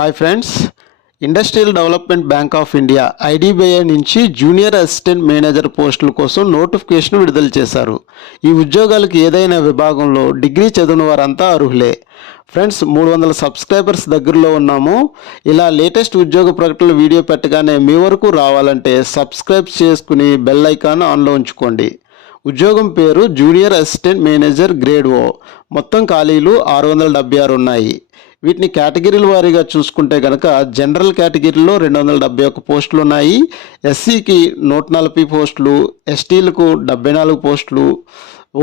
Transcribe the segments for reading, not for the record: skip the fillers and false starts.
Hi friends, industrial development bank of India IDBI నుంచి junior assistant manager పోస్టుల కోసం notification విడుదల చేశారు. ఈ ఉద్యోగాలకు ఏదైనా విభాగంలో డిగ్రీ చదివిన వారంతా అర్హులే. ఫ్రెండ్స్, 300 సబ్స్క్రైబర్స్ దగ్గరలో ఉన్నాము. ఇలా లేటెస్ట్ ఉద్యోగ ప్రకటనలు వీడియో పెట్టగానే మీ వరకు రావాలంటే సబ్స్క్రైబ్ చేసుకుని బెల్ ఐకాన్ ఆన్లో ఉంచుకోండి. ఉద్యోగం పేరు జూనియర్ అసిస్టెంట్ మేనేజర్ గ్రేడ్ ఓ. మొత్తం ఖాళీలు 676 ఉన్నాయి. వీటిని కేటగిరీల వారీగా చూసుకుంటే కనుక జనరల్ కేటగిరీలో 271 పోస్టులు ఉన్నాయి. ఎస్సీకి 140 పోస్టులు, ఎస్టీలకు 74 పోస్టులు,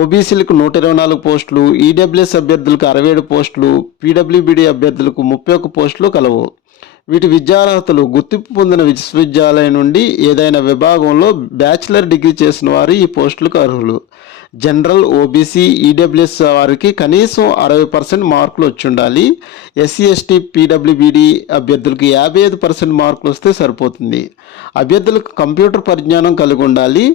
ఓబీసీలకు 124 పోస్టులు, ఈడబ్ల్యూఎస్ అభ్యర్థులకు 67 పోస్టులు, పీడబ్ల్యూబీడీ అభ్యర్థులకు 31 పోస్టులు కలవు. వీటి విద్యార్హతలు గుర్తింపు పొందిన విశ్వవిద్యాలయం నుండి ఏదైనా విభాగంలో బ్యాచిలర్ డిగ్రీ చేసిన వారు ఈ పోస్టులకు అర్హులు. జనరల్, ఓబీసీ, ఈడబ్ల్యూఎస్ వారికి కనీసం 60% మార్కులు వచ్చి ఉండాలి. ఎస్సీ, ఎస్టీ, పీడబ్ల్యూబీడీ అభ్యర్థులకు 55% మార్కులు వస్తే సరిపోతుంది. అభ్యర్థులకు కంప్యూటర్ పరిజ్ఞానం కలిగి ఉండాలి.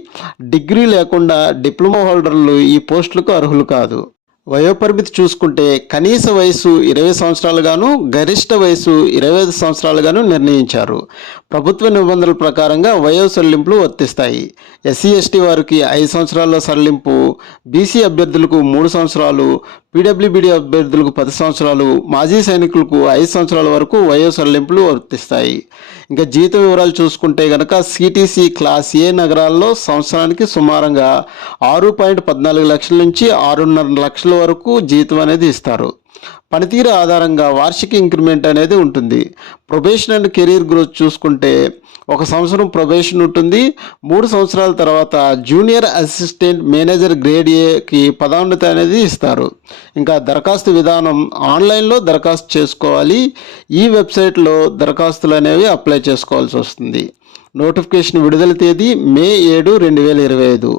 డిగ్రీ లేకుండా డిప్లొమా హోల్డర్లు ఈ పోస్టులకు అర్హులు కాదు. వయోపరిమితి చూసుకుంటే కనీస వయసు 20 సంవత్సరాలుగాను, గరిష్ట వయసు 25 సంవత్సరాలుగాను నిర్ణయించారు. ప్రభుత్వ నిబంధనల ప్రకారంగా వయో సడలింపులు వర్తిస్తాయి. ఎస్సీ, ఎస్టీ వారికి 5 సంవత్సరాల సడలింపు, బీసీ అభ్యర్థులకు 3 సంవత్సరాలు, పీడబ్ల్యూబీడీ అభ్యర్థులకు 10 సంవత్సరాలు, మాజీ సైనికులకు 5 సంవత్సరాల వరకు వయో సడలింపులు వర్తిస్తాయి. ఇంకా జీత వివరాలు చూసుకుంటే కనుక సిటీసీ క్లాస్ ఏ నగరాల్లో సంవత్సరానికి సుమారుగా 6.14 లక్షల నుంచి 6.5 లక్షల వరకు జీతం అనేది ఇస్తారు. పనితీరు ఆధారంగా వార్షిక ఇంక్రిమెంట్ అనేది ఉంటుంది. ప్రొబేషన్ అండ్ కెరీర్ గ్రోత్ చూసుకుంటే 1 సంవత్సరం ప్రొబేషన్ ఉంటుంది. 3 సంవత్సరాల తర్వాత జూనియర్ అసిస్టెంట్ మేనేజర్ గ్రేడ్ ఏకి పదోన్నతి అనేది ఇస్తారు. ఇంకా దరఖాస్తు విధానం ఆన్లైన్లో దరఖాస్తు చేసుకోవాలి. ఈ వెబ్సైట్లో దరఖాస్తులు అనేవి అప్లై చేసుకోవాల్సి వస్తుంది. నోటిఫికేషన్ విడుదల తేదీ మే 7, 2025.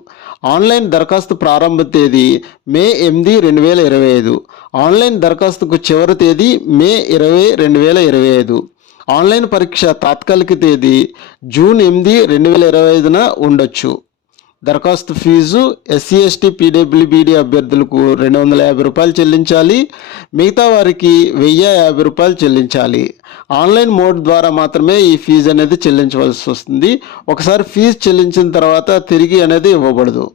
ఆన్లైన్ దరఖాస్తు ప్రారంభ తేదీ మే 8, 2025. ఆన్లైన్ దరఖాస్తుకు చివరి తేదీ మే 20, 2025. ఆన్లైన్ పరీక్ష తాత్కాలిక తేదీ జూన్ 8, 2025న ఉండొచ్చు. దరఖాస్తు ఫీజు ఎస్సీ, ఎస్టీ, పీడబ్ల్యూబీడీ అభ్యర్థులకు 250 రూపాయలు చెల్లించాలి. మిగతా వారికి 1050 రూపాయలు చెల్లించాలి. ఆన్లైన్ మోడ్ ద్వారా మాత్రమే ఈ ఫీజు అనేది చెల్లించవలసి వస్తుంది. ఒకసారి ఫీజు చెల్లించిన తర్వాత తిరిగి అనేది ఇవ్వబడదు.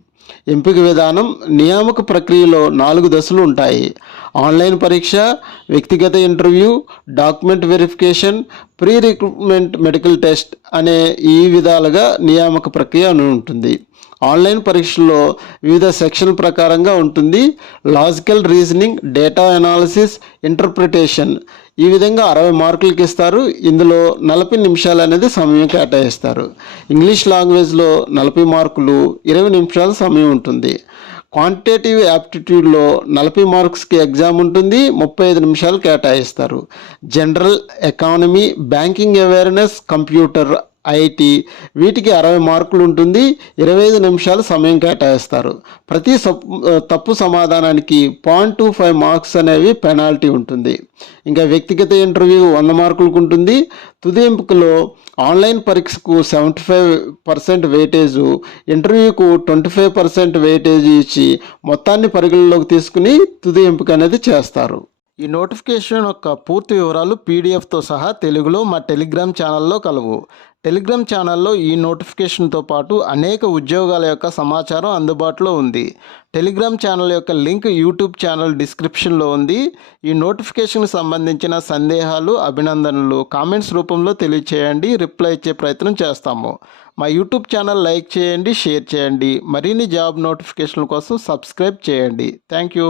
ఎంపిక విధానం నియామక ప్రక్రియలో 4 దశలు ఉంటాయి. ఆన్లైన్ పరీక్ష, వ్యక్తిగత interview, document verification, pre recruitment medical test అనే ఈ విధాలుగా నియామక ప్రక్రియ ఉంటుంది. ఆన్లైన్ పరీక్షల్లో వివిధ సెక్షన్ ప్రకారంగా ఉంటుంది. Logical reasoning, data analysis, interpretation ఈ విధంగా 60 మార్కులకి ఇస్తారు. ఇందులో 40 నిమిషాలు అనేది సమయం కేటాయిస్తారు. ఇంగ్లీష్ లాంగ్వేజ్లో 40 మార్కులు, 20 నిమిషాల సమయం ఉంటుంది. క్వాంటిటేటివ్ యాప్టిట్యూడ్లో 40 మార్క్స్కి ఎగ్జామ్ ఉంటుంది, 35 నిమిషాలు కేటాయిస్తారు. General, economy, banking awareness, computer, IT వీటికి 60 మార్కులు ఉంటుంది, 25 నిమిషాలు సమయం కేటాయిస్తారు. ప్రతి తప్పు సమాధానానికి 0.25 మార్క్స్ అనేవి పెనాల్టీ ఉంటుంది. ఇంకా వ్యక్తిగత ఇంటర్వ్యూ 100 మార్కులకు ఉంటుంది. తుది ఎంపికలో ఆన్లైన్ పరీక్షకు 75% వెయిటేజు, ఇంటర్వ్యూకు 25% వెయిటేజ్ ఇచ్చి మొత్తాన్ని పరిగణలోకి తీసుకుని తుది ఎంపిక అనేది చేస్తారు. ఈ నోటిఫికేషన్ యొక్క పూర్తి వివరాలు పీడిఎఫ్తో సహా తెలుగులో మా టెలిగ్రామ్ ఛానల్లో కలవు. టెలిగ్రామ్ ఛానల్లో ఈ నోటిఫికేషన్తో పాటు అనేక ఉద్యోగాల యొక్క సమాచారం అందుబాటులో ఉంది. టెలిగ్రామ్ ఛానల్ యొక్క లింక్ యూట్యూబ్ ఛానల్ డిస్క్రిప్షన్లో ఉంది. ఈ నోటిఫికేషన్కి సంబంధించిన సందేహాలు, అభినందనలు కామెంట్స్ రూపంలో తెలియచేయండి. రిప్లై ఇచ్చే ప్రయత్నం చేస్తాము. మా యూట్యూబ్ ఛానల్ లైక్ చేయండి, షేర్ చేయండి. మరిన్ని జాబ్ నోటిఫికేషన్ల కోసం సబ్స్క్రైబ్ చేయండి. Thank you.